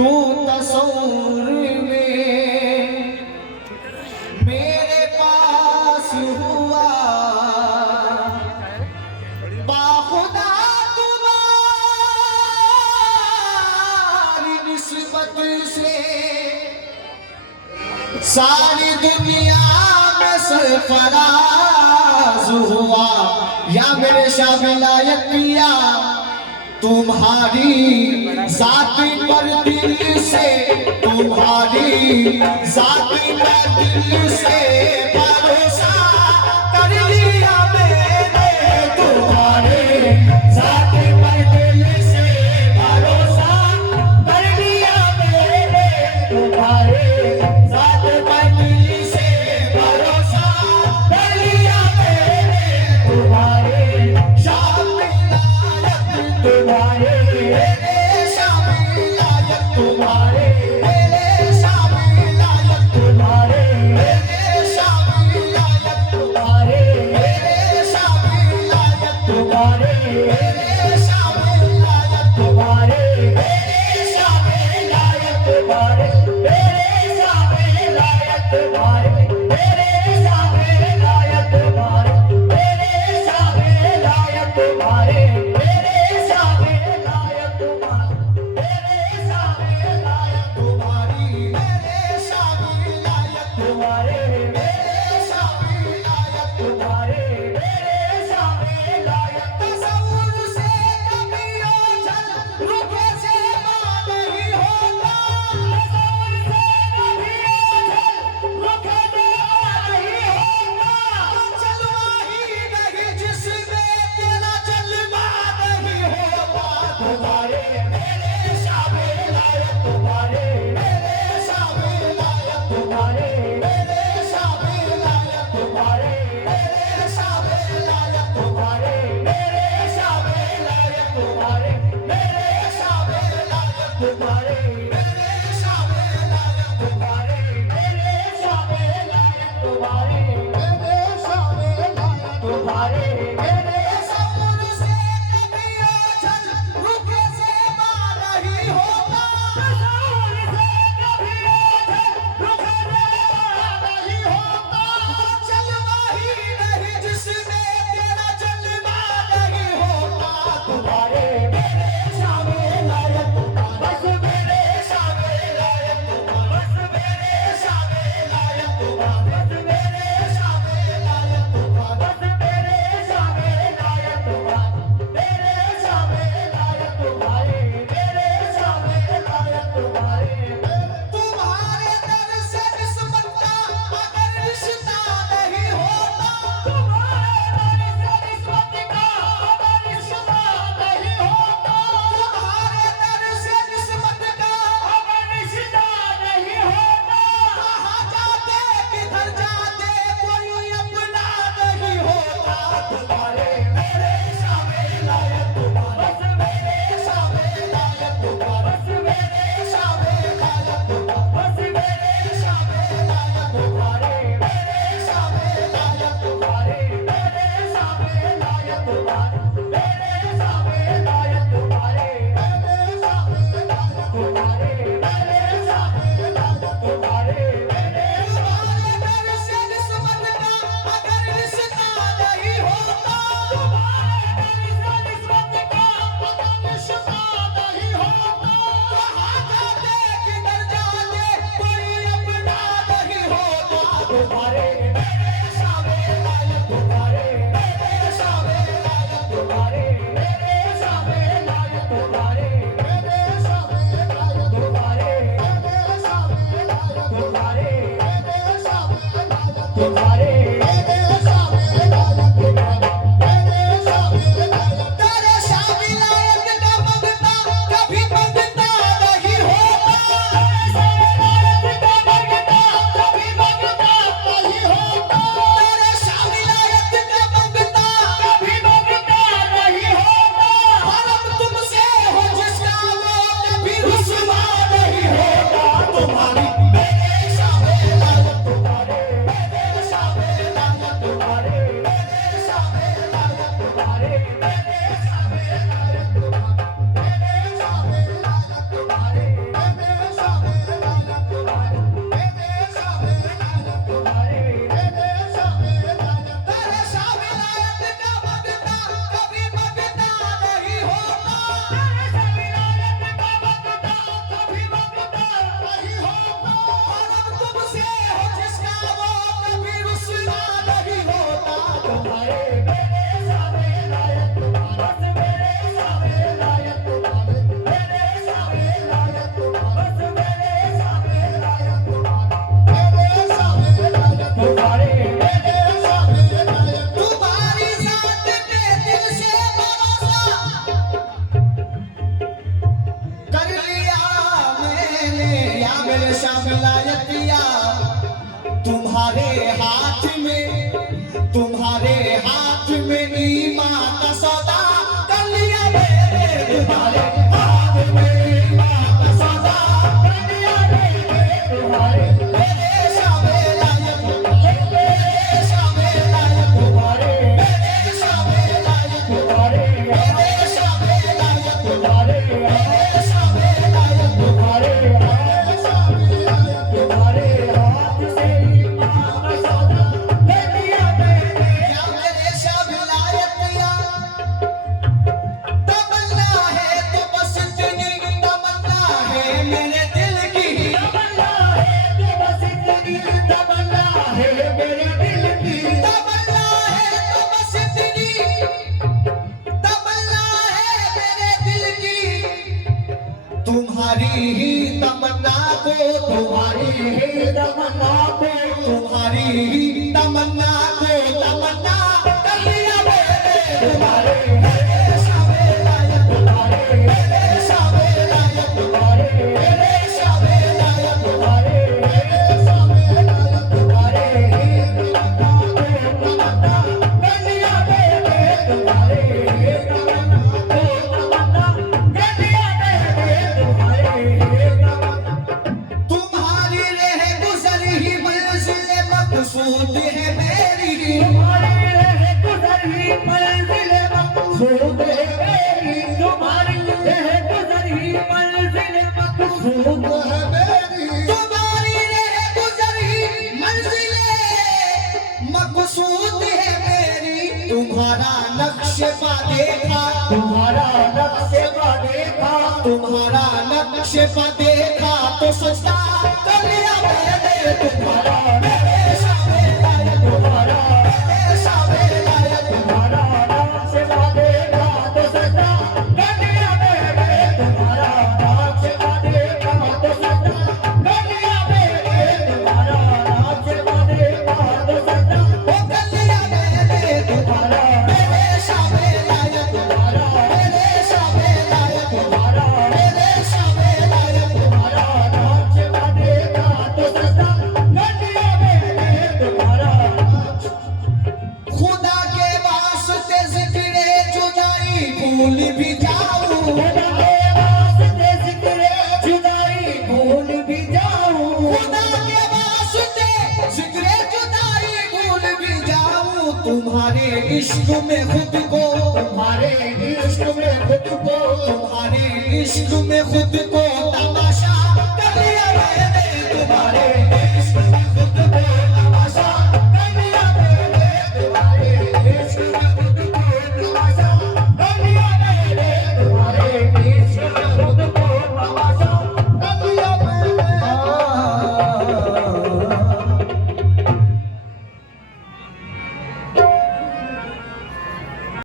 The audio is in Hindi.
तू तस्वीर में मेरे पास हुआ बाखुदा तुम्हारी निस्बत से सारी दुनिया में सरफराज हुआ। या मेरे शाह विलायत पिया तुम्हारी जाती पर दिल से, तुम्हारी जाती पर दिल से भरोसा कर लिया मैंने, तुम्हारे जाती पर दिल से भरोसा कर लिया मैंने, तुम्हारे जाती पर दिल से भरोसा कर लिया मैंने, तुम्हारे शाह विलायत तुम्हारे मेरे शाह विलायत तुम्हारे मेरे शाह विलायत तुम्हारे मेरे शाह विलायत तुम्हारे मेरे शाह विलायत तुम्हारे मेरे शाह विलायत तुम्हारे मेरे शाह विलायत तुम्हारे मेरे शाह विलायत तुम्हारे मेरे शाह विलायत तुम्हारे मेरे शाह विलायत तुम्हारे मेरे शाह विलायत तुम्हारी मेरे शाह विलायत तुम्हारे मेरे शाह विलायत तुम्हारे मेरे शाह विलायत तसव्वुर से कभी ओझल रुके से नहीं होता, तसव्वुर से कभी ओझल रुके नहीं होता, चलवा ही नहीं जिसमें तेरा जलवा नहीं होता, तुम्हारे मेरे शाह विलायत तुम्हारे मेरे शाह विलायत तुम्हारे मेरे शाह विलायत तुम्हारे मेरे शाह विलायत तुम्हारे मेरे शाह विलायत तुम्हारे मेरे शाह विलायत तुम्हारे मेरे शाह विलायत तुम्हारे मेरे शाह विलायत तुम्हारे मेरे शाह विलायत तुम्हारे मेरे तसव्वुर से कभी ओझल रुके से नहीं होता, तसव्वुर से कभी ओझल रुके नहीं होता, चलवा ही नहीं जिसमें तेरा जलवा नहीं होता, तुम्हारे मेरे शाह विलायत बस मेरे शाह विलायत बस मेरे शाह विलायत बस मेरे शाह मेरे शाह विलायतिया तुम्हारे हाथ में ईमान का सौदा कर लिया मैंने तुम्हारे हाथ में ईमान का सौदा कर लिया मैंने तुम्हारे मेरे शाह विलायत तुम्हारे मेरे शाह विलायत तुम्हारे मेरे शाह विलायत तुम्हारे मेरे शाह विलायत तुम्हारे मेरे शाह विलायत तुम्हारे तुम्हारे हाथ से ईमान का सौदा कर लिया मैंने क्या मेरे शाह विलायतिया तमन्ना है तो बस इतनी तमन्ना है मेरे दिल की तमन्ना है तो बस इतनी तमन्ना है मेरे दिल की तमन्ना है तो बस इतनी तमन्ना है मेरे दिल की तुम्हारी ही तमन्ना को तुम्हारी ही तमन्ना को तुम्हारी ही तमन्ना को तमन्ना कर लिया मैंने तुम्हारे मेरे शाह विलायत तुम्हारे मेरे शाह विलायत तुम्हारे मेरे शाह विलायत तुम्हारे मेरे शाह विलायत तुम्हारे ही तमन्ना को तमन्ना कर लिया मैंने तुम्हारे ही तमन्ना को तमन्ना कर लिया मैंने तुम्हारे तुम्हारी रह गुजर ही मंजिल मकसूद है मेरी तुम्हारी रह गुजर ही मंजिल मकसूद है मेरी तुम्हारी रह गुजर ही मंजिल मकसूद है मेरी तुम्हारी रह गुजर ही मंजिल मकसूद है मेरी तुम्हारा नक्शा देखा तुम्हारा नक्शा देखा तुम्हारा नक्शा देखा तो सजदा कर लिया मैंने तुम्हारा मेरे शाह विलायत तुम्हारा मेरे शाह विलायत तुम्हारा नक्शा देखा तो सजदा कर लिया मैंने तुम्हारा नक्शा देखा तो सजदा कर लिया मैंने तुम्हारा नक्शा देखा तो सजदा कर लिया मैंने तुम्हारा मेरे शाह विलायत तुम्हारा मेरे शाह विलायत तुम्हारा मेरे शाह विलायत तुम्हारा नक्शा देखा तो सजदा कर लिया मैंने तुम्हारा खुदा के वास्ते जिक्रे जुदाई भूल भी जाऊं खुदा के वास्ते जिक्रे जुदाई भूल भी जाऊं खुदा के वास्ते जिक्रे जुदाई भूल भी जाऊं तुम्हारे इश्क में खुद को तुम्हारे इश्क में खुद को तुम्हारे इश्क में खुद को